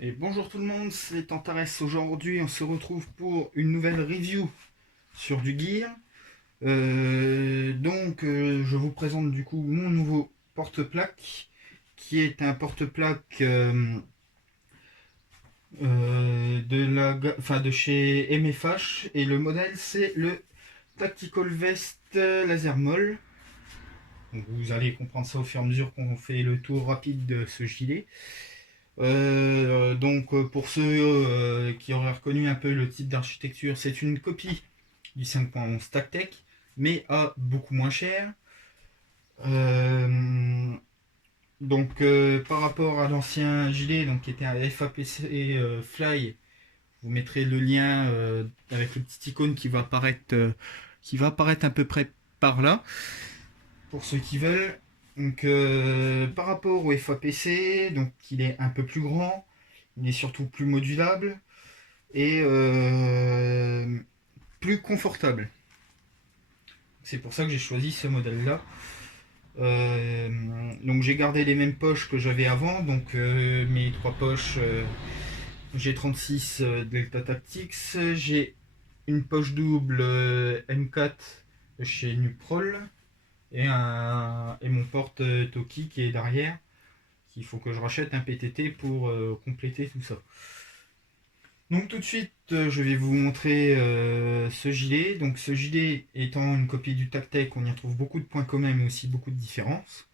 Et bonjour tout le monde, c'est Antares. Aujourd'hui, on se retrouve pour une nouvelle review sur du gear. Je vous présente du coup mon nouveau porte-plaque, qui est un porte-plaque de chez MFH, et le modèle c'est le Tactical Vest Laser Moll. Donc vous allez comprendre ça au fur et à mesure qu'on fait le tour rapide de ce gilet. Pour ceux qui auraient reconnu un peu le type d'architecture, c'est une copie du 5.11 TacTech, mais à beaucoup moins cher. Par rapport à l'ancien gilet, donc, qui était un FAPC Fly, vous mettrez le lien avec le petit icône qui va apparaître à peu près par là, pour ceux qui veulent. Par rapport au FAPC, donc il est un peu plus grand, il est surtout plus modulable et plus confortable. C'est pour ça que j'ai choisi ce modèle-là. Donc j'ai gardé les mêmes poches que j'avais avant, donc mes trois poches G36 Delta Tactics, j'ai une poche double M4 de chez Nuprol et mon porte Toki qui est derrière, qu'il faut que je rachète un PTT pour compléter tout ça. Donc tout de suite, je vais vous montrer ce gilet. Donc ce gilet étant une copie du TacTech, on y retrouve beaucoup de points communs mais aussi beaucoup de différences.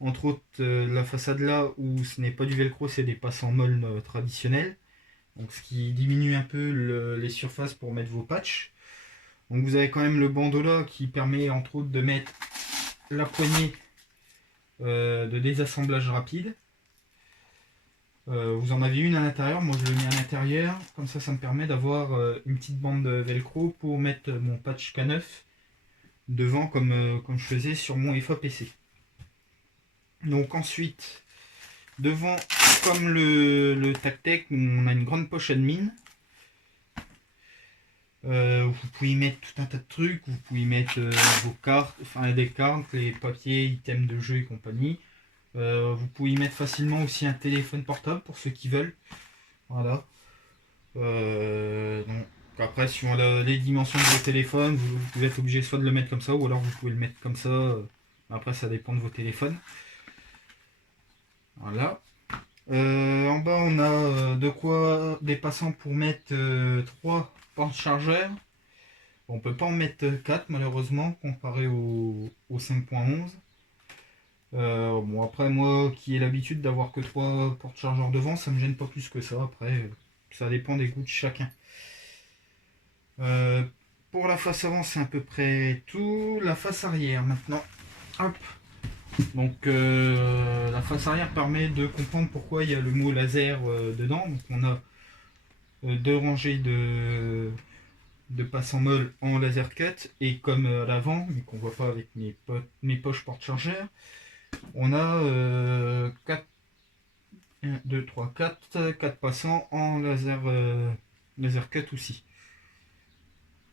Entre autres, la façade là où ce n'est pas du velcro, c'est des passants molles traditionnels. Donc ce qui diminue un peu les surfaces pour mettre vos patchs. Donc vous avez quand même le bandeau là qui permet entre autres de mettre la poignée de désassemblage rapide. Vous en avez une à l'intérieur, moi je le mets à l'intérieur, comme ça me permet d'avoir une petite bande de velcro pour mettre mon patch K9 devant comme je faisais sur mon FAPC. Donc ensuite, devant, comme le TacTech, on a une grande poche admin. Vous pouvez y mettre tout un tas de trucs, vous pouvez y mettre vos cartes, enfin des cartes, les papiers, items de jeu et compagnie. Vous pouvez y mettre facilement aussi un téléphone portable pour ceux qui veulent. Voilà. Donc après, suivant les dimensions de vos téléphones, vous êtes obligé soit de le mettre comme ça, ou alors vous pouvez le mettre comme ça. Après, ça dépend de vos téléphones. Voilà. En bas, on a de quoi des passants pour mettre 3 porte-chargeurs. On peut pas en mettre 4 malheureusement comparé au 5.11. Bon après moi qui ai l'habitude d'avoir que 3 porte-chargeurs devant, ça me gêne pas plus que ça. Après ça dépend des goûts de chacun. Euh, pour la face avant c'est à peu près tout. La face arrière maintenant. Hop. La face arrière permet de comprendre pourquoi il y a le mot laser dedans. Donc on a deux rangées de passants molles en laser cut et comme à l'avant, mais qu'on voit pas avec mes poches porte-chargeurs, on a 4, 1, 2, 3, 4 passants en laser cut aussi.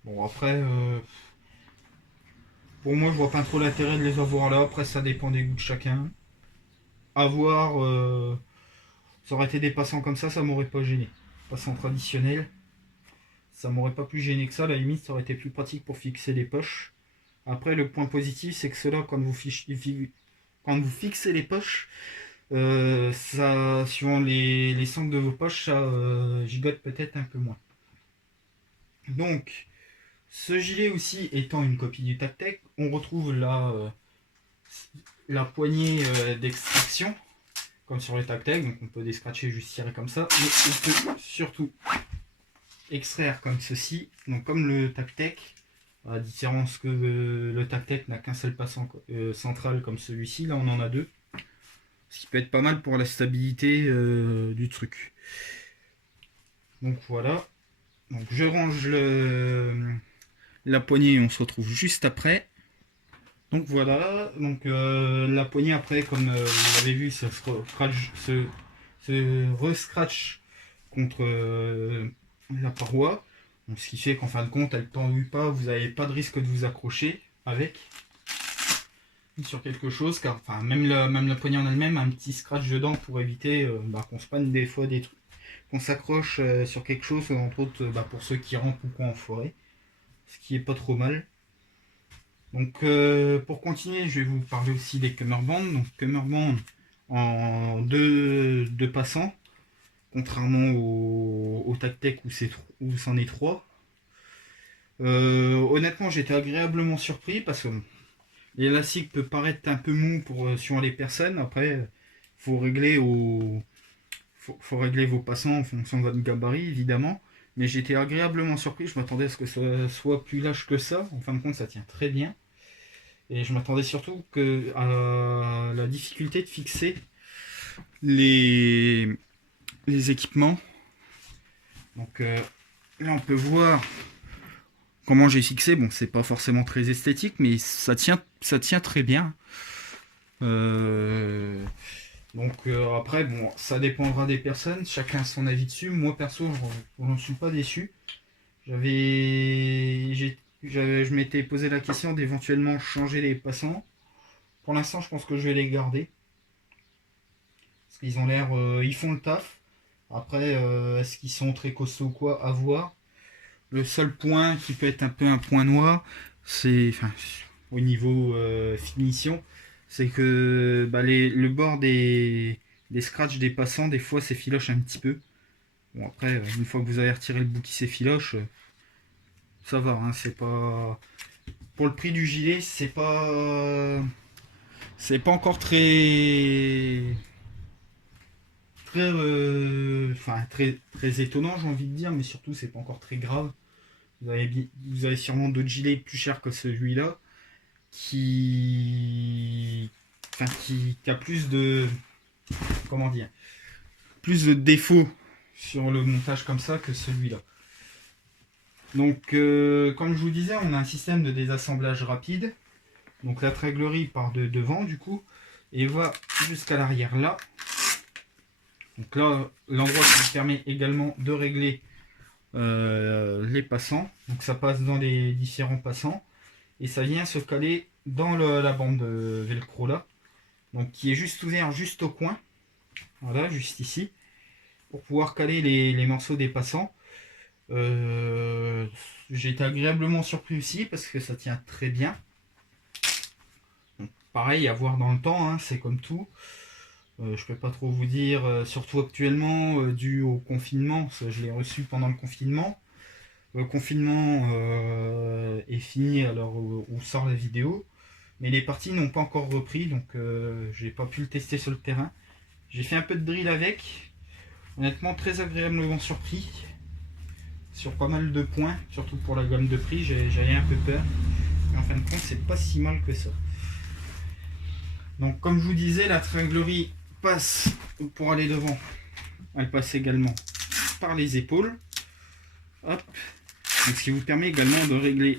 Bon après, pour moi je vois pas trop l'intérêt de les avoir là, après ça dépend des goûts de chacun. Avoir, ça aurait été des passants comme ça m'aurait pas gêné. Passants traditionnels, ça m'aurait pas plus gêné que ça, à la limite ça aurait été plus pratique pour fixer les poches. Après le point positif c'est que cela quand vous fixez les poches, ça, suivant les sangles de vos poches, ça gigote peut-être un peu moins. Donc, ce gilet aussi étant une copie du TacTech, on retrouve la poignée d'extraction, comme sur le TacTech, donc on peut descratcher juste tirer comme ça, mais on peut surtout extraire comme ceci, donc comme le TacTech, à la différence que le TacTech n'a qu'un seul passant central comme celui-ci, là on en a deux. Ce qui peut être pas mal pour la stabilité du truc. Donc voilà. Donc je range la poignée et on se retrouve juste après. Donc voilà. Donc la poignée après, comme vous l'avez vu, ça se re-scratch contre la paroi. Donc, ce qui fait qu'en fin de compte, elle ne tendue pas, vous n'avez pas de risque de vous accrocher avec sur quelque chose, car enfin, même la poignée en elle-même a un petit scratch dedans pour éviter qu'on se panne des fois des trucs. qu'on s'accroche sur quelque chose, entre autres pour ceux qui rampent ou quoi en forêt, ce qui est pas trop mal. Donc pour continuer, je vais vous parler aussi des cummerbunds. Donc cummerbunds en deux passants, contrairement au Tactec où c'en est trois. Honnêtement, j'étais agréablement surpris parce que l'élastique peut paraître un peu mou sur les personnes. Après, faut régler faut régler vos passants en fonction de votre gabarit, évidemment. Mais j'étais agréablement surpris. Je m'attendais à ce que ça soit plus lâche que ça. En fin de compte, ça tient très bien. Et je m'attendais surtout à la difficulté de fixer les équipements. Donc là, on peut voir comment j'ai fixé. Bon, c'est pas forcément très esthétique, mais ça tient très bien. Après, bon, ça dépendra des personnes. Chacun a son avis dessus. Moi, perso, je n'en suis pas déçu. Je m'étais posé la question d'éventuellement changer les passants. Pour l'instant, je pense que je vais les garder. Parce qu'ils ont l'air... ils font le taf. Après, est-ce qu'ils sont très costauds ou quoi, à voir. Le seul point qui peut être un peu un point noir, c'est... Enfin, au niveau finition, c'est que le bord des scratchs des passants, des fois, s'effiloche un petit peu. Bon, après, une fois que vous avez retiré le bout qui s'effiloche... ça va, hein, c'est pas... Pour le prix du gilet, c'est pas encore très... très étonnant, j'ai envie de dire, mais surtout, c'est pas encore très grave. Vous avez sûrement d'autres gilets plus chers que celui-là, qui a plus de... Comment dire? Plus de défauts sur le montage comme ça que celui-là. Donc, comme je vous disais, on a un système de désassemblage rapide. Donc la tringlerie part de devant du coup et va jusqu'à l'arrière là. Donc là, l'endroit qui vous permet également de régler les passants. Donc ça passe dans les différents passants et ça vient se caler dans la bande velcro là. Donc qui est juste ouvert juste au coin. Voilà, juste ici. Pour pouvoir caler les morceaux des passants. J'ai été agréablement surpris aussi parce que ça tient très bien. Donc, pareil, à voir dans le temps, hein, c'est comme tout. Je peux pas trop vous dire, surtout actuellement, dû au confinement, je l'ai reçu pendant le confinement. Le confinement est fini à l'heure où sort la vidéo, mais les parties n'ont pas encore repris, donc j'ai pas pu le tester sur le terrain. J'ai fait un peu de drill avec, honnêtement très agréablement surpris. Sur pas mal de points, surtout pour la gamme de prix, j'avais un peu peur. Mais en fin de compte, c'est pas si mal que ça. Donc comme je vous disais, la tringlerie passe pour aller devant. Elle passe également par les épaules. Hop. Donc, ce qui vous permet également de régler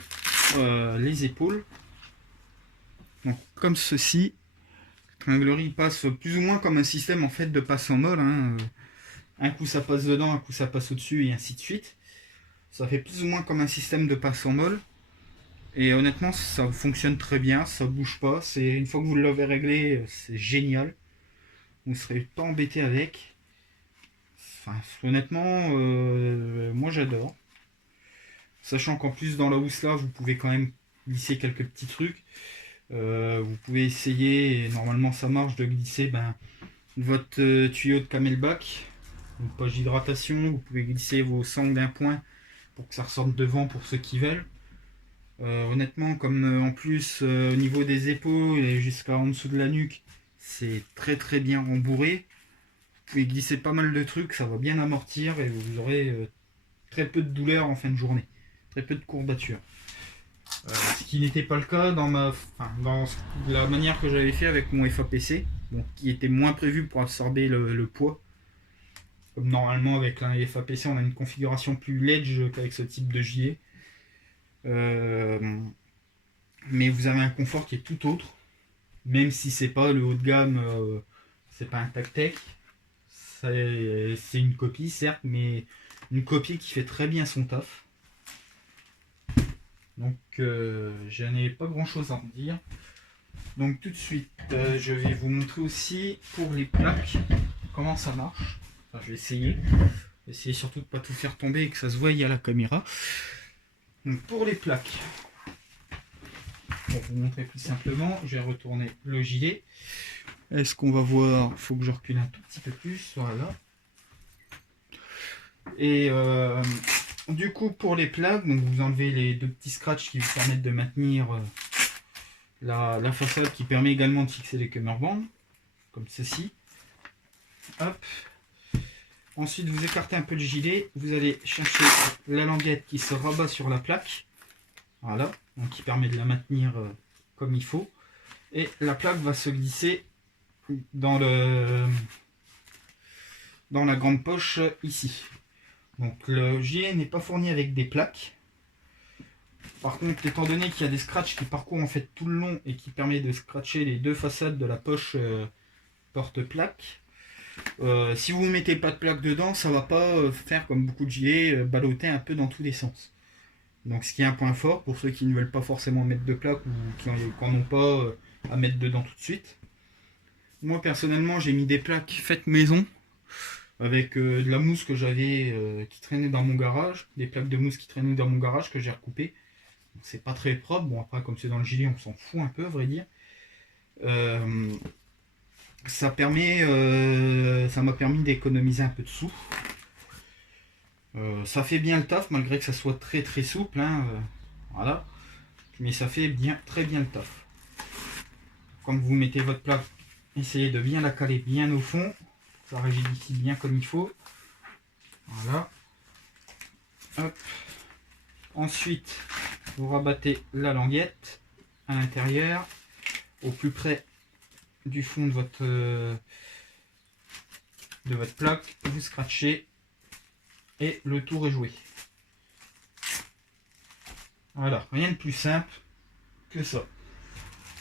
les épaules. Donc comme ceci. La tringlerie passe plus ou moins comme un système en fait de passe en molle. Hein. Un coup ça passe dedans, un coup ça passe au-dessus et ainsi de suite. Ça fait plus ou moins comme un système de passe en molle. Et honnêtement, ça fonctionne très bien, ça bouge pas. Une fois que vous l'avez réglé, c'est génial. Vous ne serez pas embêté avec. Enfin, honnêtement, moi j'adore. Sachant qu'en plus dans la housse là, vous pouvez quand même glisser quelques petits trucs. Vous pouvez essayer, et normalement ça marche, de glisser votre tuyau de camelback, une poche d'hydratation. Vous pouvez glisser vos sangles d'un point pour que ça ressorte devant pour ceux qui veulent. Honnêtement, comme en plus au niveau des épaules et jusqu'à en dessous de la nuque, c'est très très bien rembourré. Vous pouvez glisser pas mal de trucs, ça va bien amortir et vous aurez très peu de douleur en fin de journée, très peu de courbatures. Ce qui n'était pas le cas dans la manière que j'avais fait avec mon FAPC, qui était moins prévu pour absorber le poids. Comme normalement avec un FAPC on a une configuration plus ledge qu'avec ce type de gilet. Mais vous avez un confort qui est tout autre. Même si c'est pas le haut de gamme, c'est pas un Tactec. C'est une copie certes, mais une copie qui fait très bien son taf. Donc je n'ai pas grand chose à en dire. Donc tout de suite je vais vous montrer aussi pour les plaques comment ça marche. Enfin, je vais essayer. Essayez surtout de ne pas tout faire tomber et que ça se voie à la caméra. Donc pour les plaques, pour vous montrer plus simplement, je vais retourner le gilet. Est-ce qu'on va voir? Il faut que je recule un tout petit peu plus. Voilà. Et du coup pour les plaques, donc vous enlevez les deux petits scratchs qui vous permettent de maintenir la façade, qui permet également de fixer les cummerbunds, comme ceci. Hop. Ensuite, vous écartez un peu le gilet, vous allez chercher la languette qui se rabat sur la plaque. Voilà, donc qui permet de la maintenir comme il faut. Et la plaque va se glisser dans la grande poche ici. Donc le gilet n'est pas fourni avec des plaques. Par contre, étant donné qu'il y a des scratchs qui parcourent en fait tout le long et qui permet de scratcher les deux façades de la poche porte-plaque, si vous ne mettez pas de plaque dedans, ça va pas faire comme beaucoup de gilets, balloter un peu dans tous les sens. Donc ce qui est un point fort pour ceux qui ne veulent pas forcément mettre de plaque ou qui n'en ont pas à mettre dedans tout de suite. Moi personnellement j'ai mis des plaques faites maison avec de la mousse que j'avais qui traînait dans mon garage, des plaques de mousse qui traînaient dans mon garage que j'ai recoupées. C'est pas très propre, bon après comme c'est dans le gilet on s'en fout un peu à vrai dire. Ça m'a permis d'économiser un peu de sous. Ça fait bien le taf malgré que ça soit très très souple, hein, voilà. Mais ça fait très bien le taf. Quand vous mettez votre plaque, essayez de bien la caler bien au fond. Ça rigidifie bien comme il faut. Voilà. Hop. Ensuite, vous rabattez la languette à l'intérieur, au plus près du fond de votre plaque. Vous scratchez et le tour est joué. Voilà, rien de plus simple que ça.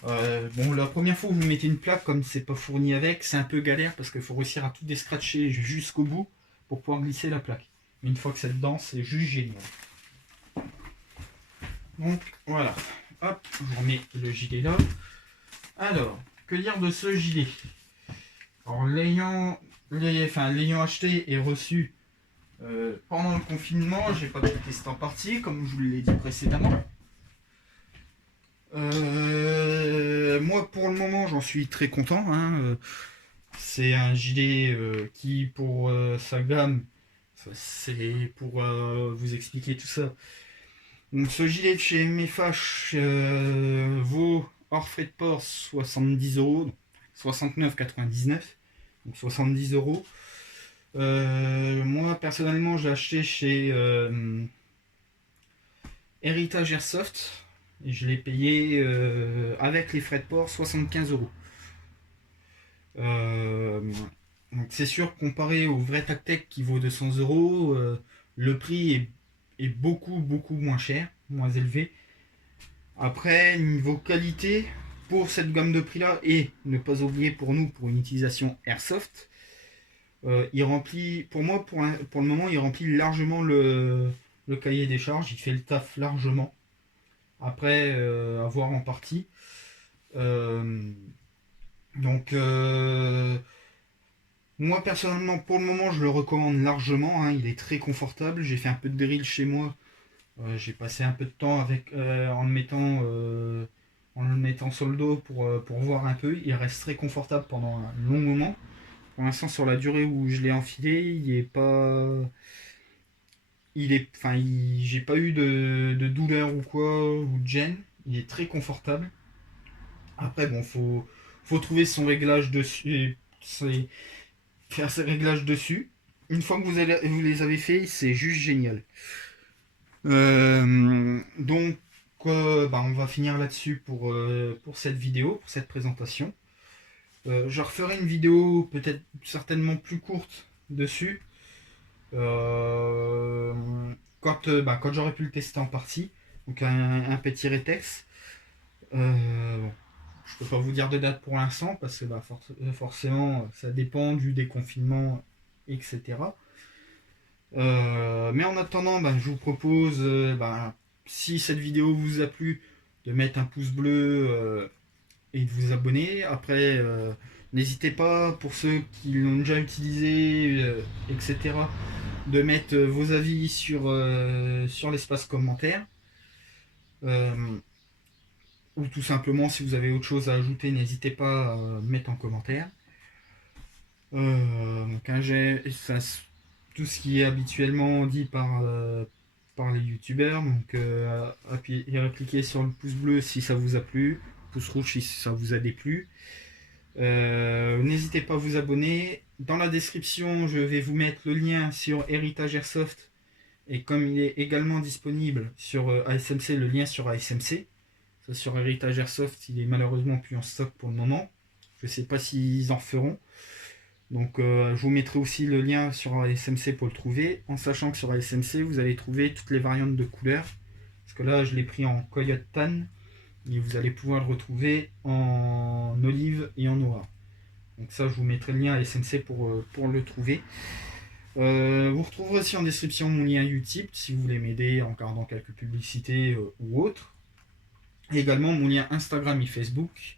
Bon, la première fois que vous mettez une plaque, comme c'est pas fourni avec, c'est un peu galère parce qu'il faut réussir à tout descratcher jusqu'au bout pour pouvoir glisser la plaque. Mais une fois que c'est dedans, c'est juste génial. Donc voilà, hop, je remets le gilet là. Alors, que dire de ce gilet? Alors, l'ayant acheté et reçu pendant le confinement, j'ai pas pu le tester en partie, comme je vous l'ai dit précédemment. Moi, pour le moment, j'en suis très content. Hein. C'est un gilet qui, pour sa gamme, c'est pour vous expliquer tout ça. Donc, ce gilet de chez MFH vaut hors frais de port 70 €, 69,99, donc 70 €. Moi, personnellement, j'ai acheté chez Heritage Airsoft. Et je l'ai payé avec les frais de port 75 €. Donc c'est sûr, comparé au vrai Tactec qui vaut 200 €, le prix est beaucoup moins cher, moins élevé. Après, niveau qualité, pour cette gamme de prix là, et ne pas oublier pour nous, pour une utilisation Airsoft, il remplit, pour moi, pour le moment, il remplit largement le cahier des charges, il fait le taf largement. Après, à voir en partie. Donc, moi personnellement, pour le moment, je le recommande largement. Hein, il est très confortable. J'ai fait un peu de drill chez moi. J'ai passé un peu de temps en le mettant sur le dos pour voir un peu. Il reste très confortable pendant un long moment. Pour l'instant, sur la durée où je l'ai enfilé, il est pas. J'ai pas eu de douleur ou quoi, ou de gêne. Il est très confortable. Après, bon, faut trouver son réglage dessus, faire ses réglages dessus. Une fois que vous les avez fait, c'est juste génial. Donc, on va finir là-dessus pour cette vidéo, pour cette présentation. Je referai une vidéo peut-être certainement plus courte dessus. Quand j'aurai pu le tester en partie, donc un petit rétex. Bon, je peux pas vous dire de date pour l'instant parce que forcément ça dépend du déconfinement, etc. Mais en attendant, je vous propose, si cette vidéo vous a plu, de mettre un pouce bleu et de vous abonner. Après, n'hésitez pas, pour ceux qui l'ont déjà utilisé, etc., de mettre vos avis sur l'espace commentaire. Euh, ou tout simplement, si vous avez autre chose à ajouter, n'hésitez pas à mettre en commentaire. Donc tout ce qui est habituellement dit par les youtubeurs. Donc cliquez sur le pouce bleu si ça vous a plu, pouce rouge si ça vous a déplu. N'hésitez pas à vous abonner. Dans la description, je vais vous mettre le lien sur Heritage Airsoft. Et comme il est également disponible sur ASMC, le lien sur ASMC. Ça, sur Heritage Airsoft, il est malheureusement plus en stock pour le moment. Je ne sais pas s'ils en feront. Donc je vous mettrai aussi le lien sur ASMC pour le trouver. En sachant que sur ASMC, vous allez trouver toutes les variantes de couleurs. Parce que là, je l'ai pris en Coyote Tan. Et vous allez pouvoir le retrouver en olive et en noir. Donc ça, je vous mettrai le lien à SNC pour le trouver. Vous retrouverez aussi en description mon lien Utip si vous voulez m'aider en regardant quelques publicités ou autres. Et également mon lien Instagram et Facebook,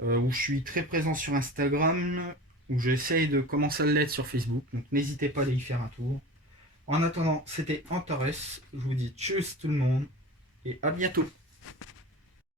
où je suis très présent sur Instagram, où j'essaye de commencer à l'être sur Facebook. Donc n'hésitez pas à aller y faire un tour. En attendant, c'était Antares. Je vous dis tchuss tout le monde et à bientôt.